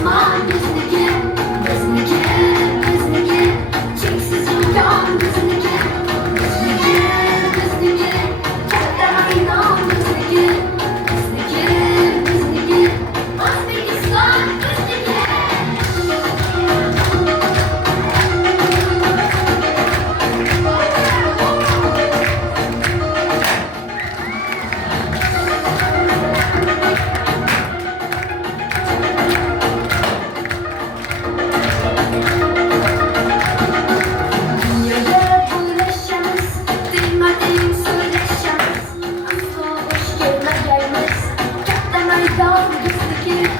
Osman bizniki, bizniki, bizniki. Çeksiz imkan bizniki, bizniki, bizniki. Çaktırma inan bizniki, bizniki, bizniki. Özbekistan bizniki. Dünyaya paylaşamaz, bilmediğim söyleşemez. Asla boş gelmez. Çaktırma inan bizniki.